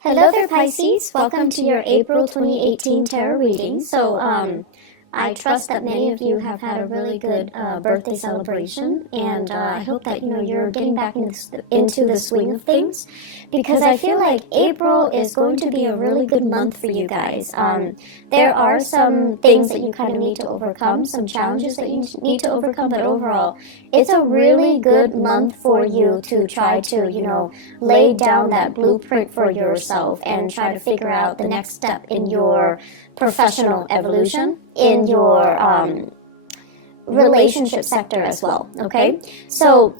Hello there, Pisces. Welcome to your April 2018 tarot reading. I trust that many of you have had a really good birthday celebration, and I hope that you're getting back into the swing of things, because I feel like April is going to be a really good month for you guys. There are some things that you kind of need to overcome, some challenges that you need to overcome, but overall, it's a really good month for you to try to lay down that blueprint for yourself and try to figure out the next step in your professional evolution, in your relationship sector as well, okay? So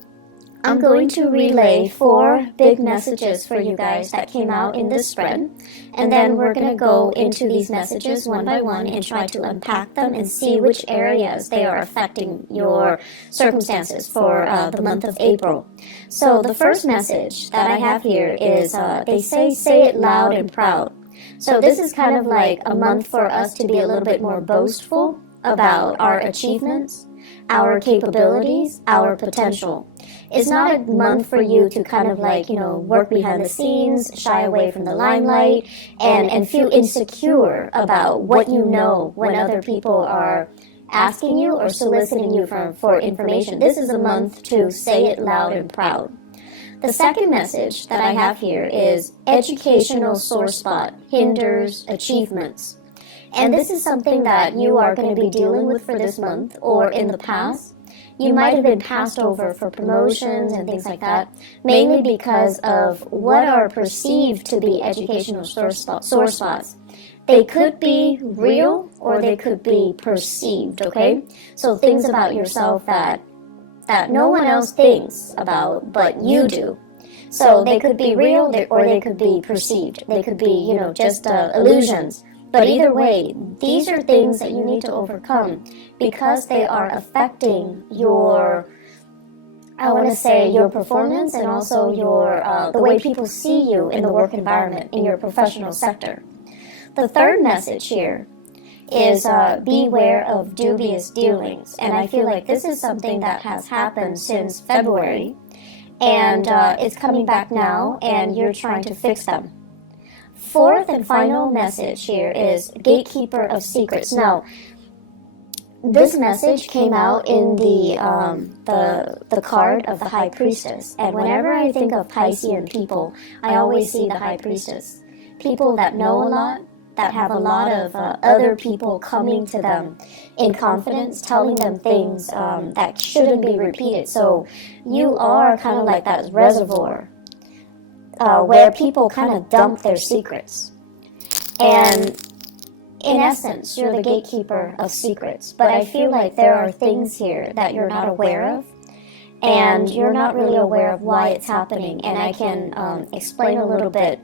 I'm going to relay 4 big messages for you guys that came out in this spread, and then we're going to go into these messages one by one and try to unpack them and see which areas they are affecting your circumstances for the month of April. So the first message that I have here is, they say it loud and proud. So this is kind of like a month for us to be a little bit more boastful about our achievements, our capabilities, our potential. It's not a month for you to kind of work behind the scenes, shy away from the limelight, and feel insecure about what you know when other people are asking you or soliciting you for information. This is a month to say it loud and proud. The second message that I have here is educational sore spot hinders achievements. And this is something that you are going to be dealing with for this month, or in the past. You might have been passed over for promotions and things like that, mainly because of what are perceived to be educational sore spots. They could be real or they could be perceived, okay? So things about yourself that no one else thinks about, but you do. So they could be real or they could be perceived. They could be, just illusions. But either way, these are things that you need to overcome because they are affecting your performance and also the way people see you in the work environment, in your professional sector. The third message here is beware of dubious dealings. And I feel like this is something that has happened since February, and it's coming back now, and you're trying to fix them. Fourth and final message here is gatekeeper of secrets. Now, this message came out in the card of the High Priestess, and whenever I think of Piscean people, I always see the High Priestess. People that know a lot, that have a lot of other people coming to them in confidence, telling them things that shouldn't be repeated. So you are kind of like that reservoir where people kind of dump their secrets. And in essence, you're the gatekeeper of secrets. But I feel like there are things here that you're not aware of, and you're not really aware of why it's happening. And I can explain a little bit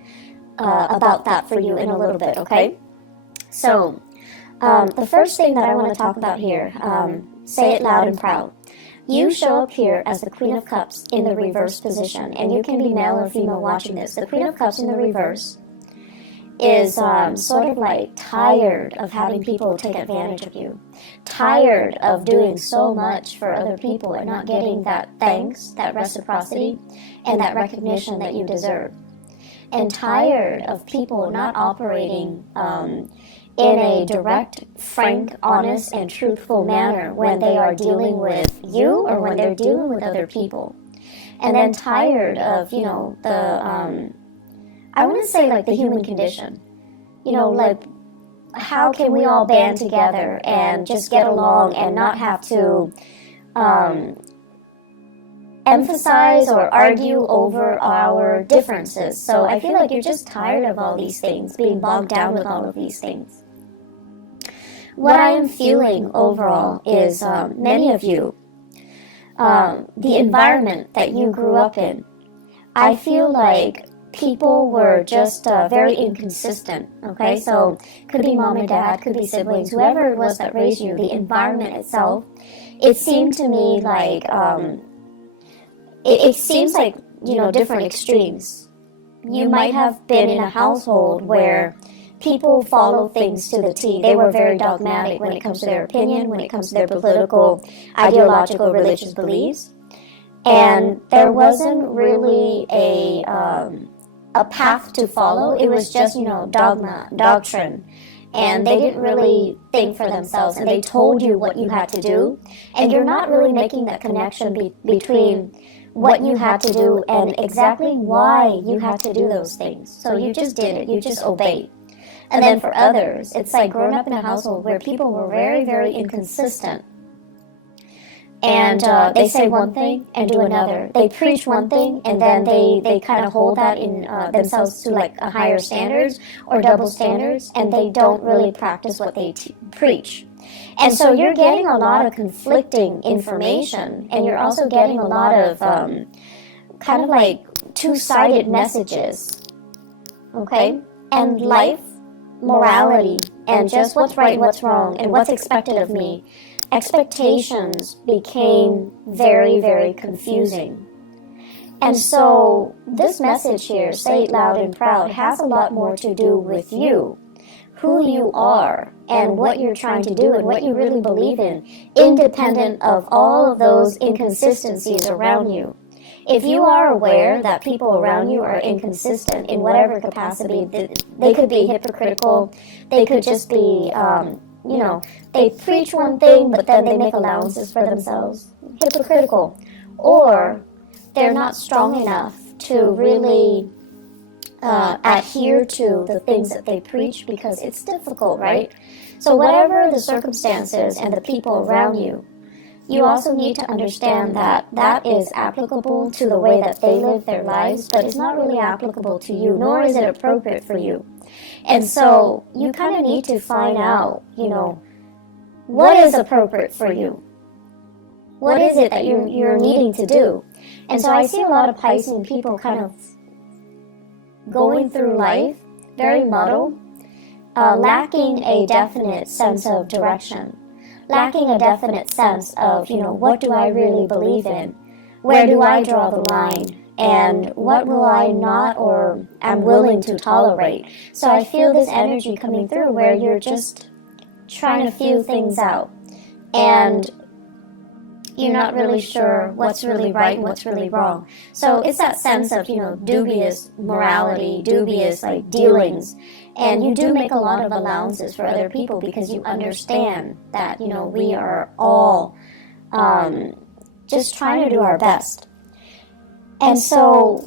about that for you in a little bit, okay? So, the first thing that I want to talk about here, say it loud and proud. You show up here as the Queen of Cups in the reverse position, and you can be male or female watching this. The Queen of Cups in the reverse is sort of like tired of having people take advantage of you, tired of doing so much for other people and not getting that thanks, that reciprocity, and that recognition that you deserve. And tired of people not operating in a direct, frank, honest, and truthful manner when they are dealing with you or when they're dealing with other people. And then tired of, I want to say like the human condition. How can we all band together and just get along and not have to emphasize or argue over our differences? So I feel like you're just tired of all these things, being bogged down with all of these things. What I am feeling overall is many of you, the environment that you grew up in, I feel like people were just very inconsistent, okay? So could be mom and dad, could be siblings, whoever it was that raised you, the environment itself, it seemed to me like it seems like, different extremes. You might have been in a household where people follow things to the T. They were very dogmatic when it comes to their opinion, when it comes to their political, ideological, religious beliefs. And there wasn't really a path to follow. It was just, dogma, doctrine. And they didn't really think for themselves, and they told you what you had to do. And you're not really making that connection between what you had to do and exactly why you had to do those things. So you just did it. You just obeyed. And then for others, it's like growing up in a household where people were very, very inconsistent. And they say one thing and do another. They preach one thing and then they kind of hold that in themselves to like a higher standards or double standards, and they don't really practice what they preach. And so you're getting a lot of conflicting information, and you're also getting a lot of kind of like two-sided messages. Okay? And life, morality, and just what's right and what's wrong and what's expected of me. Expectations became very, very confusing. And so this message here, Say It Loud and Proud, has a lot more to do with you, who you are, and what you're trying to do and what you really believe in, independent of all of those inconsistencies around you. If you are aware that people around you are inconsistent in whatever capacity, they could be hypocritical, they could just be they preach one thing, but then they make allowances for themselves. Hypocritical. Or they're not strong enough to really adhere to the things that they preach because it's difficult, right? So whatever the circumstances and the people around you, you also need to understand that that is applicable to the way that they live their lives, but it's not really applicable to you, nor is it appropriate for you. And so you kind of need to find out, what is appropriate for you? What is it that you're needing to do? And so I see a lot of Pisces people kind of going through life very muddled, lacking a definite sense of direction, lacking a definite sense of, what do I really believe in? Where do I draw the line? And what will I not or am willing to tolerate? So I feel this energy coming through where you're just trying to feel things out. And you're not really sure what's really right and what's really wrong. So it's that sense of, dubious morality, dubious like dealings. And you do make a lot of allowances for other people because you understand that, we are all just trying to do our best. And so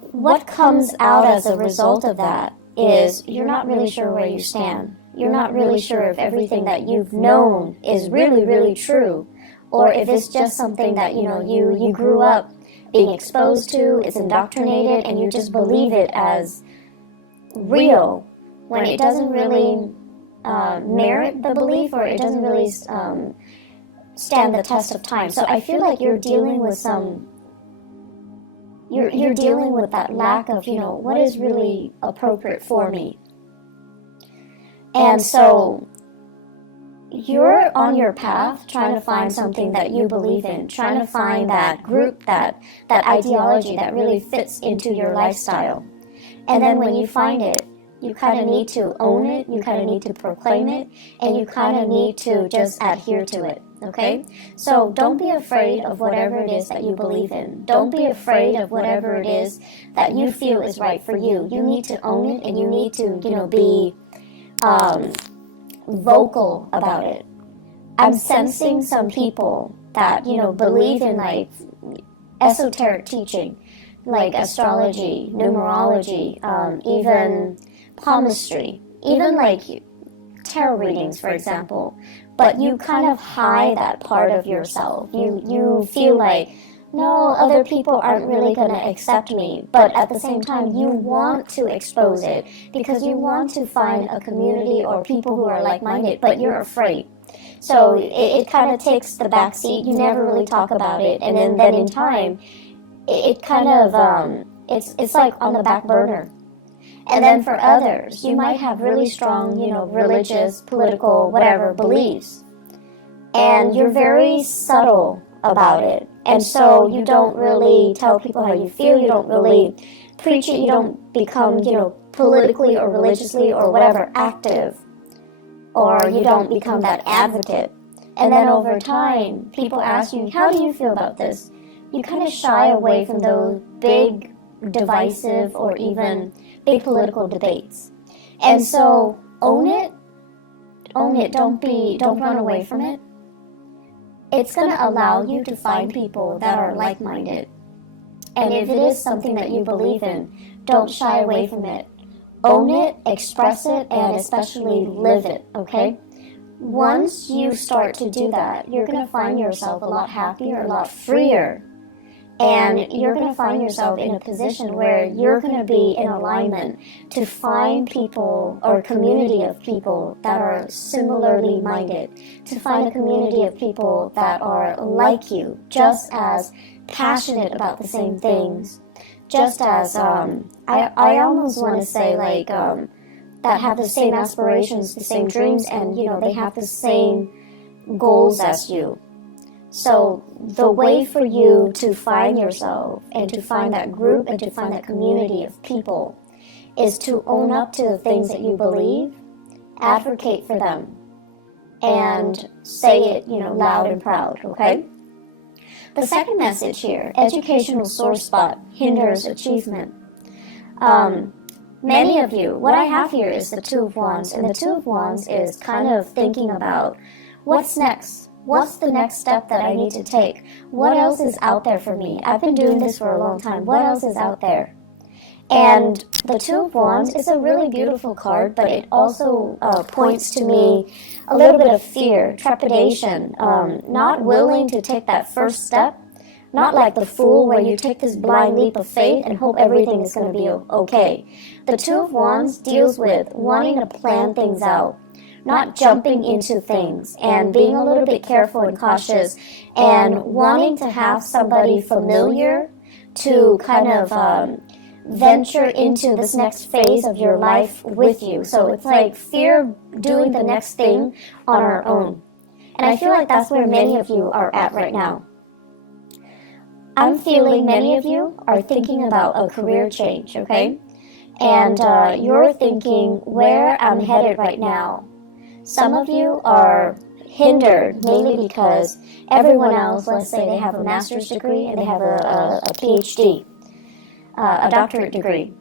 what comes out as a result of that is you're not really sure where you stand. You're not really sure if everything that you've known is really, really true, or if it's just something that, you grew up being exposed to, it's indoctrinated, and you just believe it as real when it doesn't really merit the belief, or it doesn't really stand the test of time. So I feel like you're dealing with you're dealing with that lack of, what is really appropriate for me. And so you're on your path trying to find something that you believe in, trying to find that group, that ideology that really fits into your lifestyle. And then when you find it, you kind of need to own it, you kind of need to proclaim it, and you kind of need to just adhere to it. Okay? So don't be afraid of whatever it is that you believe in. Don't be afraid of whatever it is that you feel is right for you. You need to own it, and you need to, be vocal about it. I'm sensing some people that, believe in like esoteric teaching, like astrology, numerology, even palmistry, even like tarot readings, for example. But you kind of hide that part of yourself. You feel like, no, other people aren't really going to accept me. But at the same time, you want to expose it because you want to find a community or people who are like-minded, but you're afraid. So it kind of takes the back seat. You never really talk about it. And then in time, it kind of, it's like on the back burner. And then for others, you might have really strong, religious, political, whatever beliefs. And you're very subtle about it. And so you don't really tell people how you feel. You don't really preach it. You don't become, politically or religiously or whatever active. Or you don't become that advocate. And then over time, people ask you, how do you feel about this? You kind of shy away from those big, divisive, or even big political debates. And so own it, don't run away from it. It's going to allow you to find people that are like-minded. And if it is something that you believe in, don't shy away from it. Own it, express it, and especially live it, okay? Once you start to do that, you're going to find yourself a lot happier, a lot freer. And you're going to find yourself in a position where you're going to be in alignment to find people or a community of people that are similarly minded, to find a community of people that are like you, just as passionate about the same things, just as, I almost want to say like, that have the same aspirations, the same dreams, and, you know, they have the same goals as you. So the way for you to find yourself and to find that group and to find that community of people is to own up to the things that you believe, advocate for them, and say it, you know, loud and proud, okay? The second message here, educational sore spot hinders achievement. Many of you, what I have here is the Two of Wands, and the Two of Wands is kind of thinking about what's next. What's the next step that I need to take? What else is out there for me? I've been doing this for a long time. What else is out there? And the Two of Wands is a really beautiful card, but it also points to me a little bit of fear, trepidation, not willing to take that first step, not like the Fool where you take this blind leap of faith and hope everything is going to be okay. The Two of Wands deals with wanting to plan things out, not jumping into things and being a little bit careful and cautious and wanting to have somebody familiar to kind of venture into this next phase of your life with you. So it's like fear of doing the next thing on our own. And I feel like that's where many of you are at right now. I'm feeling many of you are thinking about a career change, okay? And you're thinking where I'm headed right now. Some of you are hindered mainly because everyone else, let's say they have a master's degree and they have a PhD, a doctorate degree,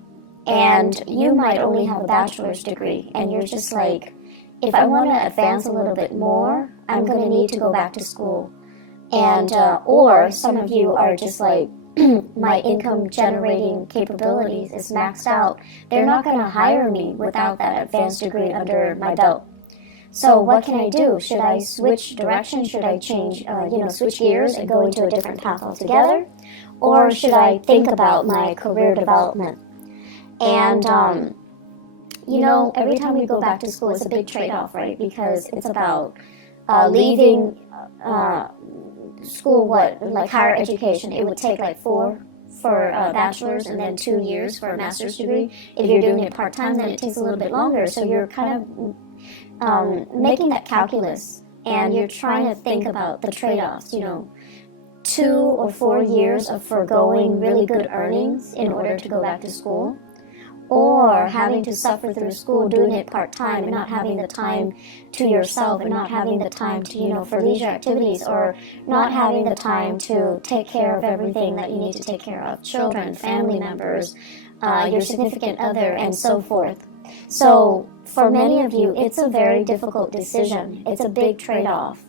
and you might only have a bachelor's degree, and you're just like, if I want to advance a little bit more, I'm going to need to go back to school. And or some of you are just like, my income generating capabilities is maxed out. They're not going to hire me without that advanced degree under my belt. So what can I do? Should I switch direction? Should I change, switch gears and go into a different path altogether? Or should I think about my career development? And, every time we go back to school, it's a big trade-off, right? Because it's about leaving school, like higher education. It would take like 4 for a bachelor's and then 2 years for a master's degree. If you're doing it part-time, then it takes a little bit longer. So you're kind of making that calculus, and you're trying to think about the trade-offs, 2 or 4 years of foregoing really good earnings in order to go back to school, or having to suffer through school, doing it part-time and not having the time to yourself and not having the time to, for leisure activities, or not having the time to take care of everything that you need to take care of, children, family members, your significant other, and so forth. So for many of you, it's a very difficult decision. It's a big trade-off.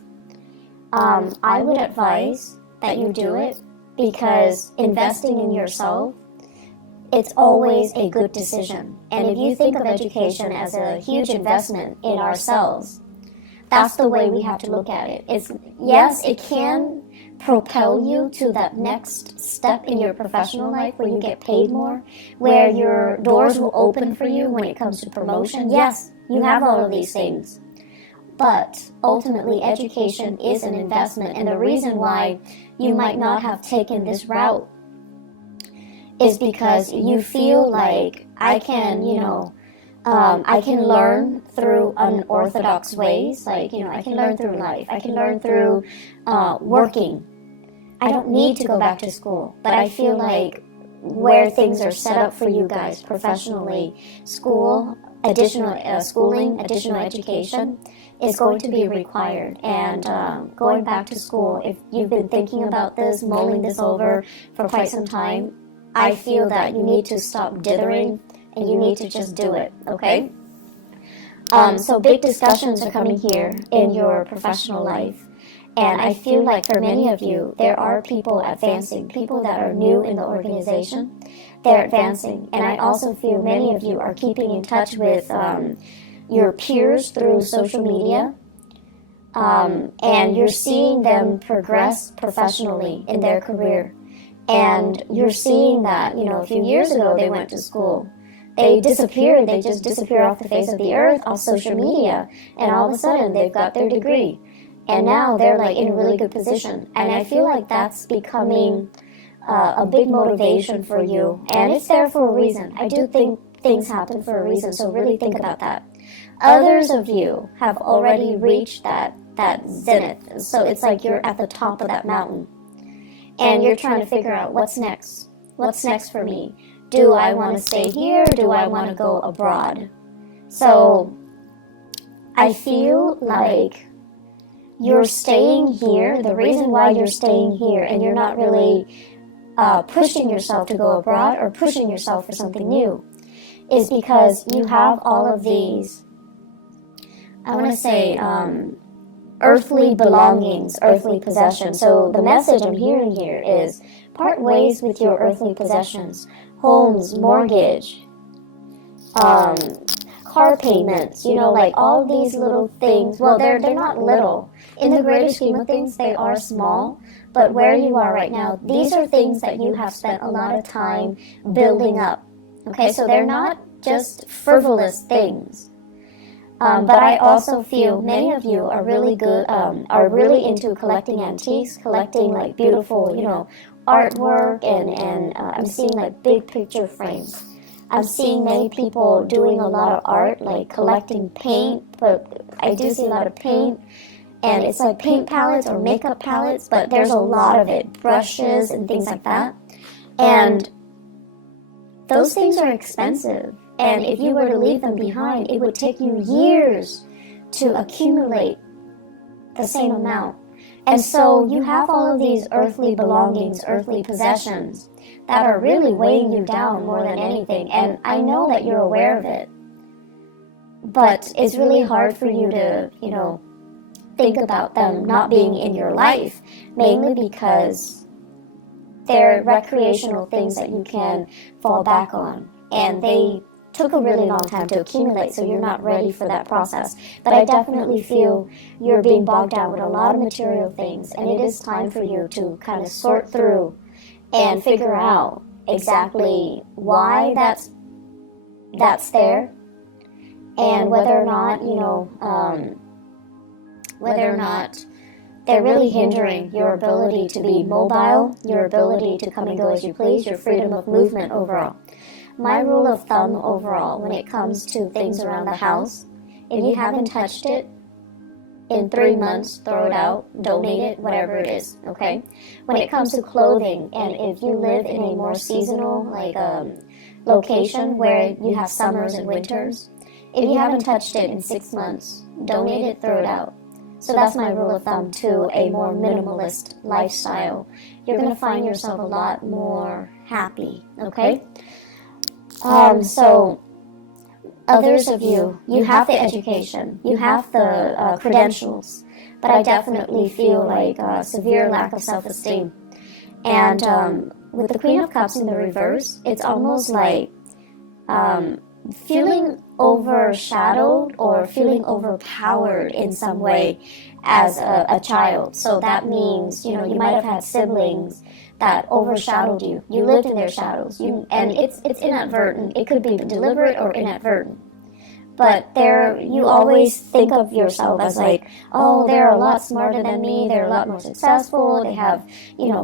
I would advise that you do it because investing in yourself, it's always a good decision. And if you think of education as a huge investment in ourselves, that's the way we have to look at it. Yes, it can propel you to that next step in your professional life where you get paid more, where your doors will open for you when it comes to promotion. Yes, you have all of these things. But ultimately, education is an investment. And the reason why you might not have taken this route is because you feel like I can learn through unorthodox ways. Like, I can learn through life. I can learn through working. I don't need to go back to school. But I feel like where things are set up for you guys professionally, school, additional schooling, additional education is going to be required. And going back to school, if you've been thinking about this, mulling this over for quite some time, I feel that you need to stop dithering and you need to just do it, okay? So big discussions are coming here in your professional life. And I feel like for many of you, there are people advancing, people that are new in the organization. They're advancing. And I also feel many of you are keeping in touch with your peers through social media. And you're seeing them progress professionally in their career. And you're seeing that, a few years ago they went to school. They disappeared. They just disappear off the face of the earth, off social media. And all of a sudden, they've got their degree. And now they're like in a really good position. And I feel like that's becoming a big motivation for you. And it's there for a reason. I do think things happen for a reason, so really think about that. Others of you have already reached that zenith. So it's like you're at the top of that mountain. And you're trying to figure out what's next. What's next for me? Do I want to stay here? Do I want to go abroad? So I feel like you're staying here. The reason why you're staying here and you're not really pushing yourself to go abroad or pushing yourself for something new is because you have all of these, I want to say, earthly belongings, earthly possessions. So the message I'm hearing here is part ways with your earthly possessions. Homes, mortgage, car payments, like all these little things. Well, they're not little. In the greater scheme of things, they are small. But where you are right now, these are things that you have spent a lot of time building up. Okay, so they're not just frivolous things. But I also feel many of you are really good, are really into collecting antiques, collecting like beautiful, artwork, and I'm seeing like big picture frames. I'm seeing many people doing a lot of art, like collecting paint, but I do see a lot of paint, and it's like paint palettes or makeup palettes, but there's a lot of it, brushes and things like that. And those things are expensive. And if you were to leave them behind, it would take you years to accumulate the same amount. And so you have all of these earthly belongings, earthly possessions that are really weighing you down more than anything. And I know that you're aware of it. But it's really hard for you to, think about them not being in your life, mainly because they're recreational things that you can fall back on. And they took a really long time to accumulate, so you're not ready for that process. But I definitely feel you're being bogged down with a lot of material things, and it is time for you to kind of sort through and figure out exactly why that's there, and whether or not, whether or not they're really hindering your ability to be mobile, your ability to come and go as you please, your freedom of movement overall. My rule of thumb overall when it comes to things around the house, if you haven't touched it in 3 months, throw it out, donate it, whatever it is, okay? When it comes to clothing, and if you live in a more seasonal location where you have summers and winters, if you haven't touched it in 6 months, donate it, throw it out. So that's my rule of thumb to a more minimalist lifestyle. You're going to find yourself a lot more happy, okay? So others of you, you have the education, you have the credentials, but I definitely feel like a severe lack of self-esteem. And with the Queen of Cups in the reverse, it's almost like feeling overshadowed or feeling overpowered in some way as a child. So that means, you might have had siblings that overshadowed you. You lived in their shadows. And it's inadvertent. It could be deliberate or inadvertent. But you always think of yourself as like, oh, they're a lot smarter than me. They're a lot more successful. They have,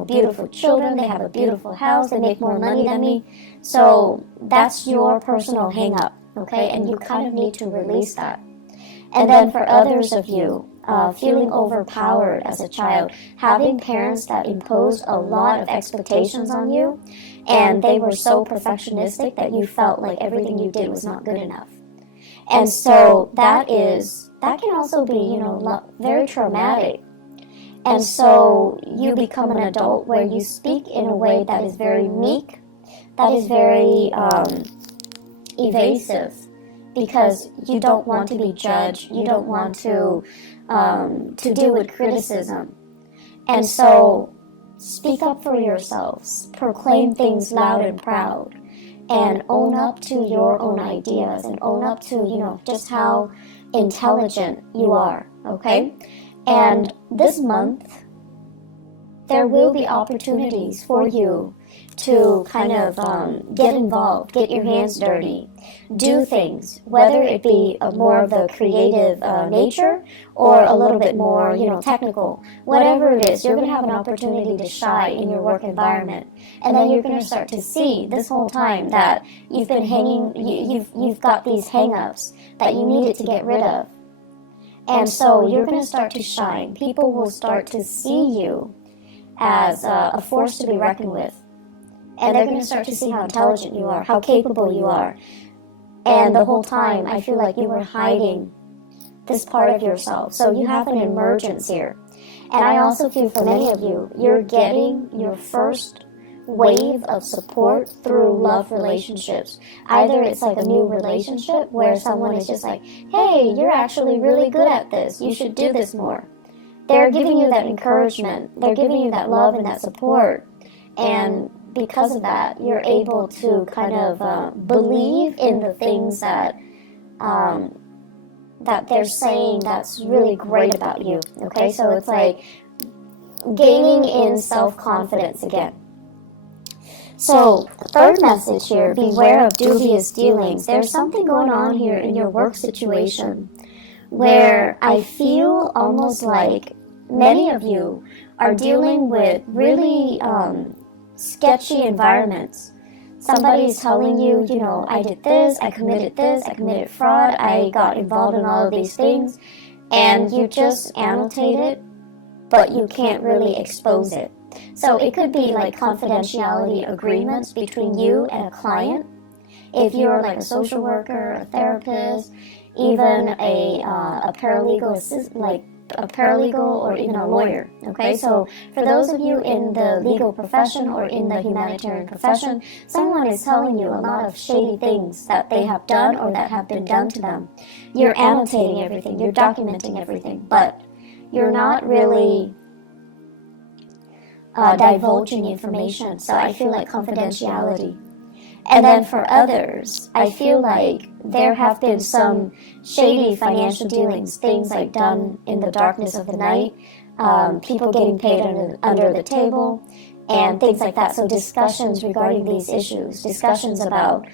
beautiful children. They have a beautiful house. They make more money than me. So that's your personal hang-up, okay? And you kind of need to release that. And then for others of you, feeling overpowered as a child, having parents that imposed a lot of expectations on you, and they were so perfectionistic that you felt like everything you did was not good enough. And so that can also be, very traumatic. And so you become an adult where you speak in a way that is very meek, that is very evasive because you don't want to be judged. You don't want to deal with criticism. And so speak up for yourselves. Proclaim things loud and proud. And own up to your own ideas. And own up to, you know, just how intelligent you are. Okay? And this month, there will be opportunities for you to kind of get involved, get your hands dirty, do things, whether it be more of the creative nature or a little bit more, you know, technical. Whatever it is, you're going to have an opportunity to shine in your work environment. And then you're going to start to see this whole time that you've been hanging, you've got these hang-ups that you needed to get rid of. And so you're going to start to shine. People will start to see you as a force to be reckoned with. And they're going to start to see how intelligent you are, how capable you are. And the whole time, I feel like you were hiding this part of yourself. So you have an emergence here. And I also feel for many of you, you're getting your first wave of support through love relationships. Either it's like a new relationship where someone is just like, hey, you're actually really good at this. You should do this more. They're giving you that encouragement. They're giving you that love and that support. And because of that, you're able to kind of believe in the things that that they're saying that's really great about you. Okay, so it's like gaining in self-confidence again. So, third message here, beware of dubious dealings. There's something going on here in your work situation where I feel almost like many of you are dealing with really sketchy environments. Somebody's telling you, you know, I did this, I committed fraud, I got involved in all of these things, and you just annotate it, but you can't really expose it. So it could be like confidentiality agreements between you and a client. If you're like a social worker, a therapist, even a paralegal assistant, like a paralegal or even a lawyer. Okay, so for those of you in the legal profession or in the humanitarian profession, someone is telling you a lot of shady things that they have done or that have been done to them. You're annotating everything, you're documenting everything, but you're not really divulging information. So I feel like confidentiality. And then for others, I feel like there have been some shady financial dealings, things like done in the darkness of the night, people getting paid under the table, and things like that. So discussions regarding these issues, discussions about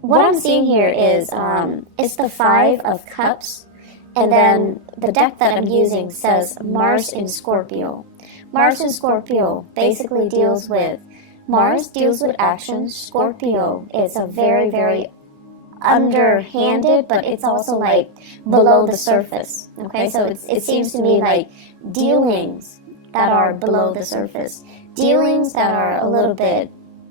what I'm seeing here is it's the Five of Cups, and then the deck that I'm using says Mars in Scorpio. Mars in Scorpio basically deals with Mars deals with action. Scorpio is a very, very underhanded, but it's also like below the surface. Okay, so it seems to me like dealings that are below the surface, dealings that are a little bit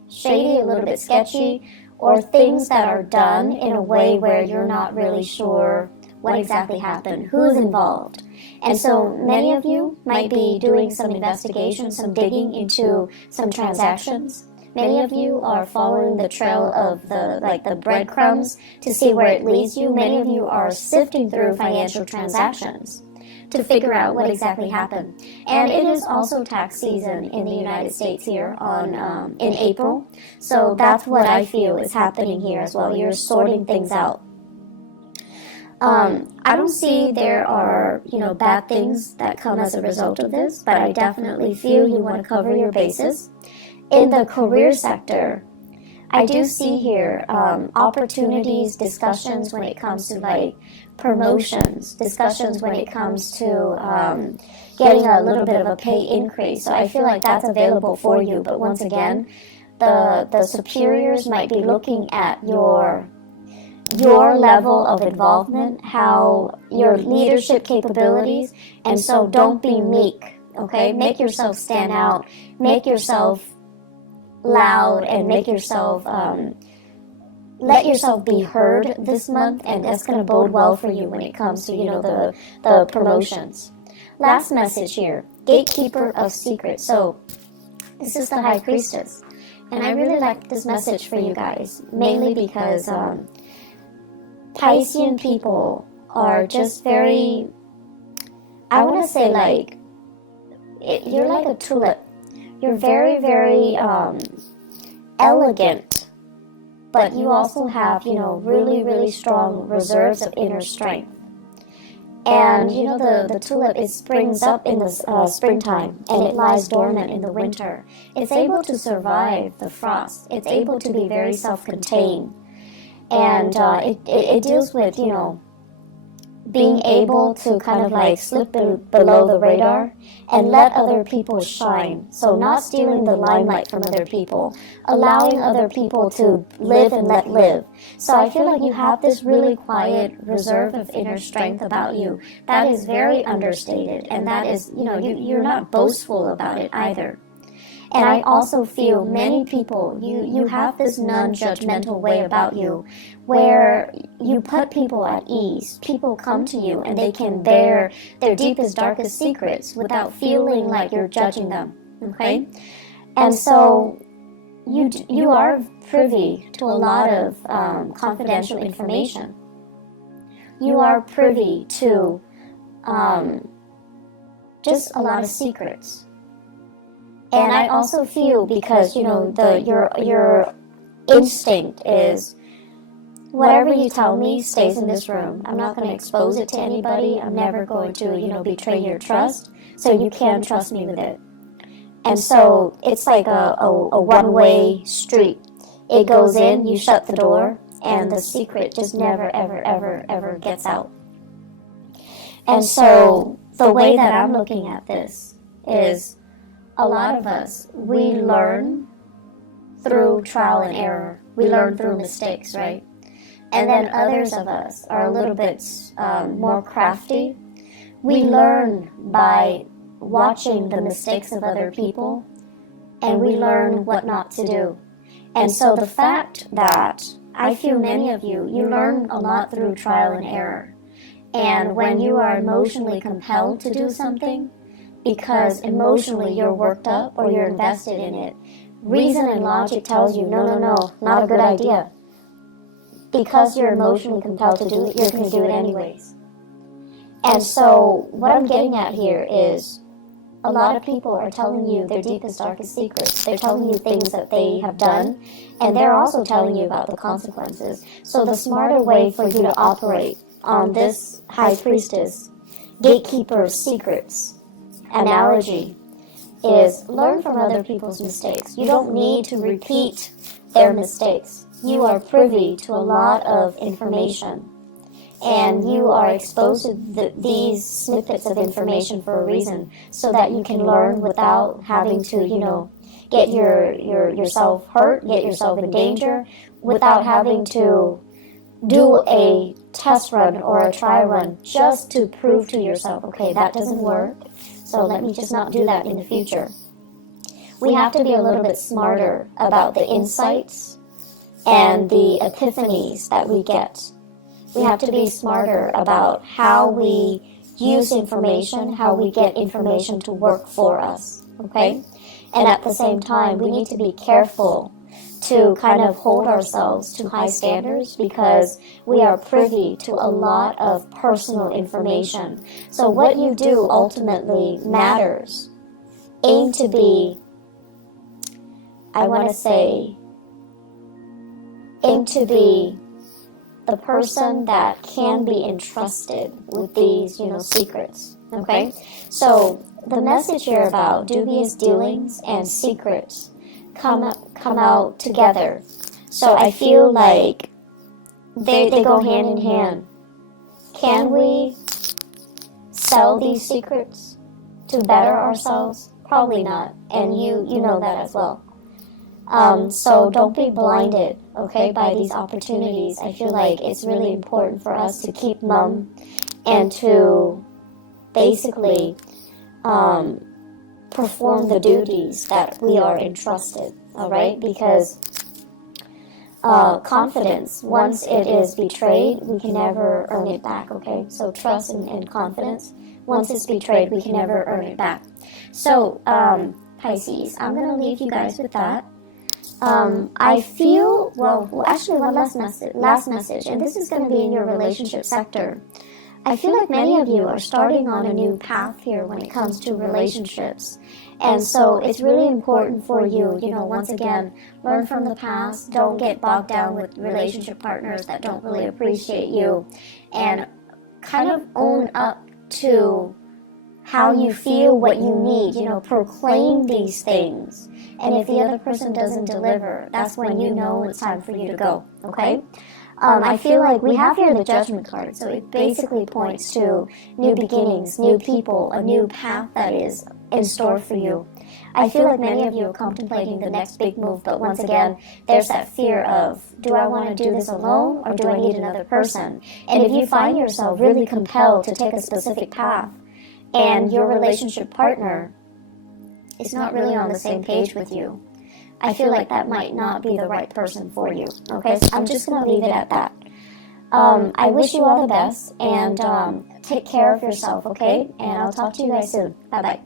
shady, a little bit sketchy, or things that are done in a way where you're not really sure what exactly happened, who's involved. And so many of you might be doing some investigation, some digging into some transactions. Many of you are following the trail of the breadcrumbs to see where it leads you. Many of you are sifting through financial transactions to figure out what exactly happened. And it is also tax season in the United States here in April. So that's what I feel is happening here as well. You're sorting things out. I don't see there are, bad things that come as a result of this, but I definitely feel you want to cover your bases. In the career sector, I do see here opportunities, discussions when it comes to like promotions, discussions when it comes to getting a little bit of a pay increase. So I feel like that's available for you. But once again, the superiors might be looking at your level of involvement, how your leadership capabilities, and so don't be meek, okay? Make yourself stand out, make yourself loud, and make yourself, let yourself be heard this month, and that's going to bode well for you when it comes to, the promotions. Last message here, gatekeeper of secrets. So this is the High Priestess. And I really like this message for you guys, mainly because Piscean people are just very, I want to say like, you're like a tulip. You're very, very elegant, but you also have, you know, really, really strong reserves of inner strength. And, you know, the tulip, it springs up in the springtime, and it lies dormant in the winter. It's able to survive the frost. It's able to be very self-contained. And it deals with, you know, being able to kind of like slip below the radar and let other people shine. So not stealing the limelight from other people, allowing other people to live and let live. So I feel like you have this really quiet reserve of inner strength about you that is very understated, and that is, you know, you're not boastful about it either. And I also feel many people, you have this non-judgmental way about you where you put people at ease. People come to you and they can bear their deepest, darkest secrets without feeling like you're judging them, okay? And so you are privy to a lot of confidential information. You are privy to just a lot of secrets. And I also feel, because, you know, your instinct is whatever you tell me stays in this room. I'm not going to expose it to anybody. I'm never going to, you know, betray your trust. So you can trust me with it. And so it's like a one-way street. It goes in, you shut the door, and the secret just never, ever, ever, ever gets out. And so the way that I'm looking at this is, a lot of us, we learn through trial and error. We learn through mistakes, right? And then others of us are a little bit more crafty. We learn by watching the mistakes of other people, and we learn what not to do. And so the fact that I feel many of you learn a lot through trial and error. And when you are emotionally compelled to do something, because emotionally you're worked up or you're invested in it, reason and logic tells you, no, not a good idea. Because you're emotionally compelled to do it, you're going to do it anyways. And so what I'm getting at here is, a lot of people are telling you their deepest, darkest secrets. They're telling you things that they have done, and they're also telling you about the consequences. So the smarter way for you to operate on this high priestess, gatekeeper of secrets analogy is learn from other people's mistakes. You don't need to repeat their mistakes. You are privy to a lot of information, and you are exposed to these snippets of information for a reason, so that you can learn without having to, you know, get yourself hurt, get yourself in danger, without having to do a test run or a try run just to prove to yourself, okay, that doesn't work, so let me just not do that in the future. We have to be a little bit smarter about the insights and the epiphanies that we get. We have to be smarter about how we use information, how we get information to work for us, okay? And at the same time, we need to be careful to kind of hold ourselves to high standards, because we are privy to a lot of personal information. So what you do ultimately matters. Aim to be, aim to be the person that can be entrusted with these, you know, secrets, okay? So the message here about dubious dealings and secrets come out together. So I feel like they go hand in hand. Can we sell these secrets to better ourselves? Probably not, and you know that as well. So don't be blinded, okay, by these opportunities. I feel like it's really important for us to keep mum and to basically perform the duties that we are entrusted, all right? Because confidence, once it is betrayed, we can never earn it back, okay? So trust and confidence, once it's betrayed, we can never earn it back. So, Pisces, I'm going to leave you guys with that. I feel, well, actually one last message, and this is going to be in your relationship sector. I feel like many of you are starting on a new path here when it comes to relationships. And so it's really important for you, once again, learn from the past. Don't get bogged down with relationship partners that don't really appreciate you. And kind of own up to how you feel, what you need, proclaim these things. And if the other person doesn't deliver, that's when you know it's time for you to go, okay? I feel like we have here the Judgment card, so it basically points to new beginnings, new people, a new path that is in store for you. I feel like many of you are contemplating the next big move, but once again, there's that fear of, do I want to do this alone, or do I need another person? And if you find yourself really compelled to take a specific path, and your relationship partner is not really on the same page with you, I feel like that might not be the right person for you. Okay, so I'm just going to leave it at that. I wish you all the best, and take care of yourself, okay? And I'll talk to you guys soon. Bye-bye.